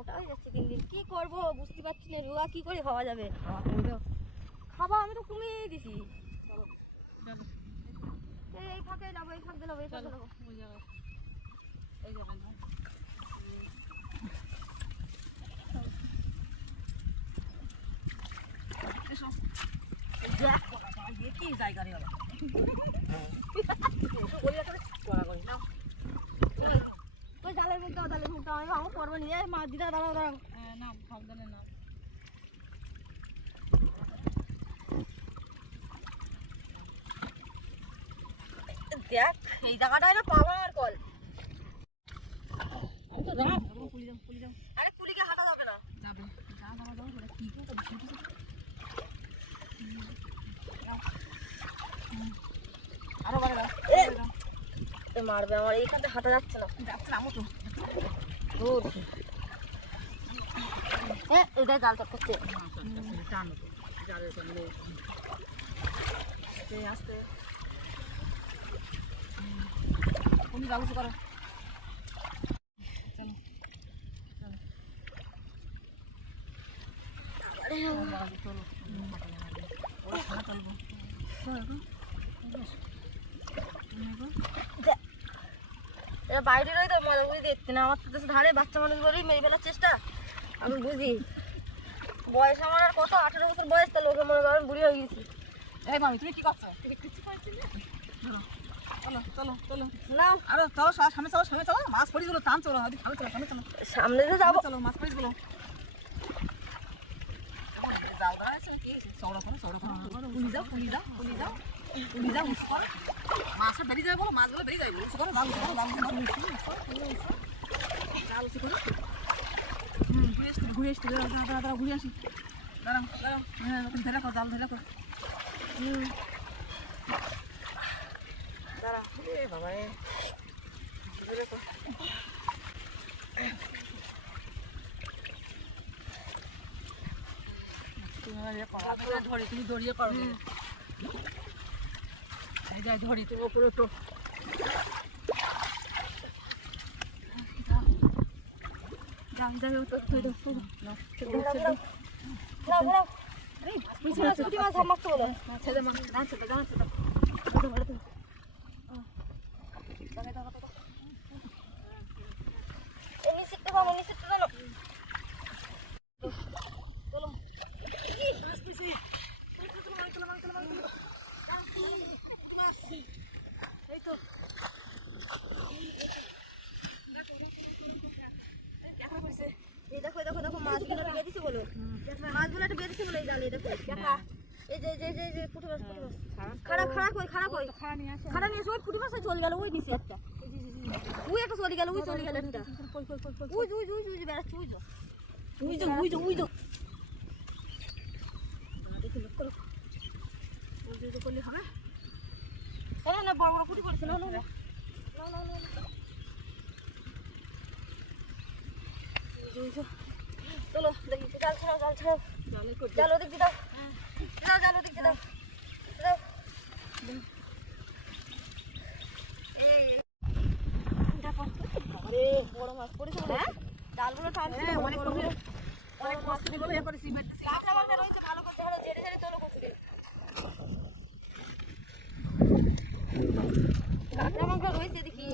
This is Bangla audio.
মোটা হয়ে যাচ্ছে দিন দিন। কি করবো বুঝতে পারছি না, রোগা কি করে হওয়া যাবে। খাবার আমি তো কমিয়ে দিছি। এই ফাঁকে যাবো, এই ফাঁকে যাবো, এই ফাঁকে যাবো। কি জায়গা রে বাবা ওই জালের মুখটা জালের মুখটা আমি ভাবো করবো নিয়ে মাছ দিদা দাঁড়াও দাঁড়াও। নাম সাবধানে নাম। দেখ এই জায়গাটায় না পাওয়ার কল। আরে পুলিকে হাঁটা যাবে না। যাবে কি আরো বারে মারবে আমার, এইখানে হাঁটা যাচ্ছে না। আমো তো দূর এটা জাল করছে। টানো তো জালের সামনে আস্তে তুমি ব্যবস্থা করো। এরা বাইরে রয়ে তো মজা বুঝি দেখছি না। আমার তো দেশে ধারে বাচ্চা মানুষ বলেই মেরে ফেলার চেষ্টা আমি বুঝি। বয়স আমার আর কত, 18 বছর বয়স, তা লোকে মনে করেন বুড়ি হয়ে গেছি। এই মামি তুমি কি করছো? কিছু পাইছি না। চলো চলো চলো নাও আরো চলো, সামনে চলো সামনে চলো, মাছ পড়ি গুলো টান চলো, ভালো চলো সামনে চলো, সামনে যে যাবো। চলো মাছ পড়ি গুলো যাও দাঁড়াইছো কি চৌড়া করো পুলি যাও পুলি যাও পুলি যাও পুলি যাও উঁচু করো, মাছটা বেরিয়ে যাবে বলো, মাছগুলো বেরিয়ে যাবে, উঁচু করো, জাল উঁচু করো, জাল উঁচু করো, জাল উঁচু করো। ঘুরে আসতে দাঁড়া ঘুরে আসি, দাঁড়াও দাঁড়াও, হ্যাঁ তুমি ধরে রাখো, জাল ধরে রাখো। দাঁড়া এ বাবা রে ধরে রাখো। ধরি তুমি দড়িয়ে করো, এই যাই ধরি তুমি ওপরে তো দেখো দেখো দেখো মাছগুলো বেঁধেছে বলো, মাছগুলো একটা বেঁধেছে বলে জানি। দেখো দেখা এই যে যে যে যে পুঁটি মাছ, পুঁটি মাছ খাড়া খাড়া কই খাড়া কই খাড়া নিয়ে এসে ওই পুঁটি মাছ চলে গেল, ওই নিচে একটা, ওই একটা চলে গেল, ওই চলে গেল একটা, ওই ওই ওই ওই বেড়াচ্ছে, ওই ওই যে ওই যে ওই যে দেখো লক্ষ্য করো, ওই যে করলে হবে। না না বড় বড় পুঁটি পড়েছে, না না না না না না। চলো দেখি জাল ছাড়াও, জাল ছাড়াও, জাল ওদিক দিয়ে দাও, দাও জাল ওদিক দিয়ে দাও, দাও। এই দেখো আরে বড় মাছ পড়েছে, হ্যাঁ জালগুলো টানছে অনেক অনেক মাছ গুলো এ করেছি, কাঁকড়া মাছ রয়েছে ভালো করে ধরো, ঝেড়ে ঝেড়ে তোলো করতে। কাঁকড়া মাছ রয়েছে দেখি।